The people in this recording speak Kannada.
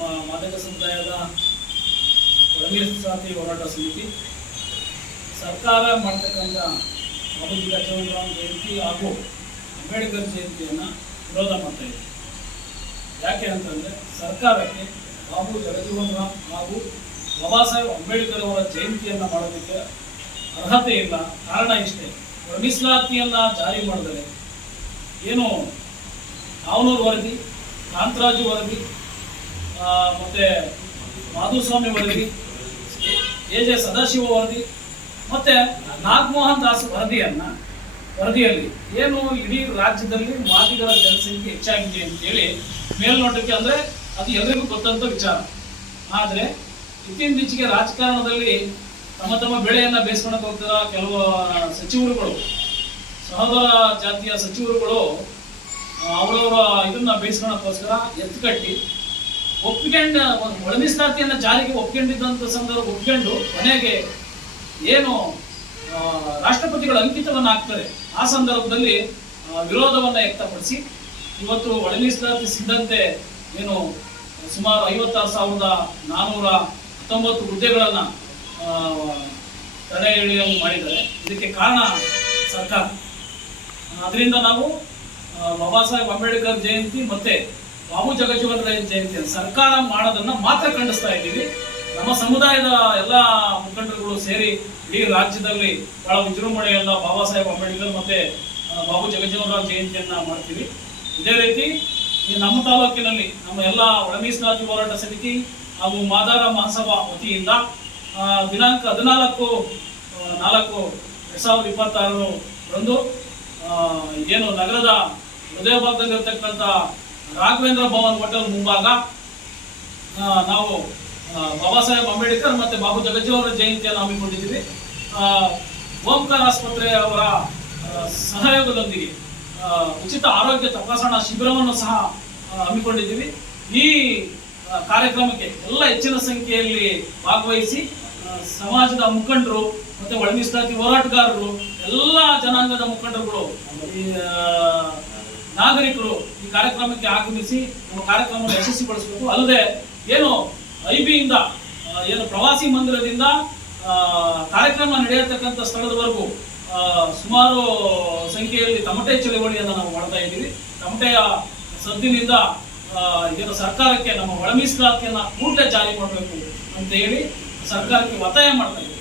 ಮಾದಿಗ ಸಮುದಾಯದ ಒಳಮೀಸಲಾತಿ ಹೋರಾಟ ಸಮಿತಿ ಸರ್ಕಾರ ಮಾಡ್ತಕ್ಕಂಥ ಬಾಬು ಜಗಜೀವನರಾಮ್ ಜಯಂತಿ ಹಾಗೂ ಅಂಬೇಡ್ಕರ್ ಜಯಂತಿಯನ್ನು ವಿರೋಧ ಮಾಡ್ತಾ ಇದೆ. ಯಾಕೆ ಅಂತಂದರೆ ಸರ್ಕಾರಕ್ಕೆ ಬಾಬು ಜಗಜೀವನರಾಮ್ ಹಾಗೂ ಬಾಬಾ ಸಾಹೇಬ್ ಅಂಬೇಡ್ಕರ್ ಅವರ ಜಯಂತಿಯನ್ನು ಮಾಡೋದಕ್ಕೆ ಅರ್ಹತೆ ಇಲ್ಲ. ಕಾರಣ ಇಷ್ಟೇ, ಮೀಸಲಾತಿಯನ್ನು ಜಾರಿ ಮಾಡಿದರೆ ಏನು ಕಾವನೂರು ವರದಿ, ಕಾಂತರಾಜು ವರದಿ ಮತ್ತು ಮಾಧುಸ್ವಾಮಿ ವರದಿ, ಎ.ಜೆ. ಸದಾಶಿವ ವರದಿ ಮತ್ತು ನಾಗಮೋಹನ್ ದಾಸ್ ವರದಿಯಲ್ಲಿ ಏನು ಇಡೀ ರಾಜ್ಯದಲ್ಲಿ ಮಾದಿಗರ ಜನಸಂಖ್ಯೆ ಹೆಚ್ಚಾಗಿದೆ ಅಂತೇಳಿ ಮೇಲ್ನೋಟಕ್ಕೆ, ಅಂದರೆ ಅದು ಎಲ್ಲರಿಗೂ ಗೊತ್ತಂತ ವಿಚಾರ. ಆದರೆ ಇತ್ತೀಚೆಗೆ ರಾಜಕಾರಣದಲ್ಲಿ ತಮ್ಮ ಬೆಳೆಯನ್ನು ಬೇಯಿಸ್ಕೊಂಡು ಹೋಗ್ತಾರ ಕೆಲವು ಸಚಿವರುಗಳು, ಸಹೋದರ ಜಾತಿಯ ಸಚಿವರುಗಳು ಅವರವರ ಇದನ್ನ ಬೇಯಿಸ್ಕೊಳ್ಳೋಕ್ಕೋಸ್ಕರ ಎತ್ತುಕಟ್ಟಿ ಒಪ್ಪಿಕೊಂಡು ಒಳಮೀಸಲಾತಿಯನ್ನು ಜಾರಿಗೆ ಒಪ್ಕೊಂಡಿದ್ದಂಥ ಸಂದರ್ಭ ಒಪ್ಕೊಂಡು ಕೊನೆಗೆ ಏನು ರಾಷ್ಟ್ರಪತಿಗಳ ಅಂಕಿತವನ್ನು ಹಾಕ್ತಾರೆ. ಆ ಸಂದರ್ಭದಲ್ಲಿ ವಿರೋಧವನ್ನು ವ್ಯಕ್ತಪಡಿಸಿ ಇವತ್ತು ಒಳಮೀಸಲಾತಿ ಸಿದ್ಧಂತೆ ಏನು ಸುಮಾರು 56,419 ಹುದ್ದೆಗಳನ್ನು ತಡೆ ಹಿಡಿಯಲು ಮಾಡಿದ್ದಾರೆ. ಇದಕ್ಕೆ ಕಾರಣ ಸರ್ಕಾರ. ಅದರಿಂದ ನಾವು ಬಾಬಾ ಸಾಹೇಬ್ ಅಂಬೇಡ್ಕರ್ ಜಯಂತಿ ಮತ್ತೆ ಬಾಬು ಜಗಜೀವನರಾಮ್ ಜಯಂತಿ ಸರ್ಕಾರ ಮಾಡೋದನ್ನ ಮಾತ್ರ ಖಂಡಿಸ್ತಾ ಇದ್ದೀವಿ. ನಮ್ಮ ಸಮುದಾಯದ ಎಲ್ಲ ಮುಖಂಡರುಗಳು ಸೇರಿ ಇಡೀ ರಾಜ್ಯದಲ್ಲಿ ಬಹಳ ವಿಜೃಂಭಣೆಯಿಂದ ಬಾಬಾ ಸಾಹೇಬ್ ಅಂಬೇಡ್ಕರ್ ಮತ್ತೆ ಬಾಬು ಜಗಜೀವನರಾಮ್ ಜಯಂತಿಯನ್ನ ಮಾಡ್ತೀವಿ. ಇದೇ ರೀತಿ ಈ ನಮ್ಮ ತಾಲೂಕಿನಲ್ಲಿ ನಮ್ಮ ಎಲ್ಲ ಒಳಮೀಸಲಾತಿ ಹೋರಾಟ ಸಮಿತಿ ಹಾಗೂ ಮಾದಾರ ಮಹಾಸಭಾ ವತಿಯಿಂದ ದಿನಾಂಕ 14/4/2026 ಏನು ನಗರದ ಹೃದಯ ಭಾಗದಲ್ಲಿರ್ತಕ್ಕಂಥ ರಾಘವೇಂದ್ರ ಭವನ್ ಹೋಟೆಲ್ ಮುಂಭಾಗ ನಾವು ಬಾಬಾ ಸಾಹೇಬ್ ಅಂಬೇಡ್ಕರ್ ಮತ್ತು ಬಾಬು ಜಗಜೀವನರಾಮ್ ಜಯಂತಿಯನ್ನು ಹಮ್ಮಿಕೊಂಡಿದ್ದೀವಿ. ಓಂಕಾರ ಆಸ್ಪತ್ರೆ ಅವರ ಸಹಯೋಗದೊಂದಿಗೆ ಉಚಿತ ಆರೋಗ್ಯ ತಪಾಸಣಾ ಶಿಬಿರವನ್ನು ಸಹ ಹಮ್ಮಿಕೊಂಡಿದ್ದೀವಿ. ಈ ಕಾರ್ಯಕ್ರಮಕ್ಕೆ ಎಲ್ಲ ಹೆಚ್ಚಿನ ಸಂಖ್ಯೆಯಲ್ಲಿ ಭಾಗವಹಿಸಿ ಸಮಾಜದ ಮುಖಂಡರು ಮತ್ತು ಒಳಮೀಸಲಾತಿ ಹೋರಾಟಗಾರರು, ಎಲ್ಲ ಜನಾಂಗದ ಮುಖಂಡರುಗಳು, ನಾಗರಿಕರು ಈ ಕಾರ್ಯಕ್ರಮಕ್ಕೆ ಆಗಮಿಸಿ ನಮ್ಮ ಕಾರ್ಯಕ್ರಮವನ್ನು ಯಶಸ್ವಿಗೊಳಿಸಬೇಕು. ಅಲ್ಲದೆ ಏನು ಐಬಿಯಿಂದ ಏನು ಪ್ರವಾಸಿ ಮಂದಿರದಿಂದ ಕಾರ್ಯಕ್ರಮ ನಡೆಯತಕ್ಕಂಥ ಸ್ಥಳದವರೆಗೂ ಸುಮಾರು ಸಂಖ್ಯೆಯಲ್ಲಿ ತಮಟೆ ಚಳವಳಿಯನ್ನು ನಾವು ಮಾಡ್ತಾ ಇದ್ದೀವಿ. ತಮಟೆಯ ಸದ್ದಿನಿಂದ ಏನು ಸರ್ಕಾರಕ್ಕೆ ನಮ್ಮ ಒಳಮೀಸಲಾತಿಯನ್ನು ಕೂಡಲೇ ಜಾರಿ ಮಾಡಬೇಕು ಅಂತ ಹೇಳಿ ಸರ್ಕಾರಕ್ಕೆ ಒತ್ತಾಯ ಮಾಡ್ತಾ ಇದ್ದೀವಿ.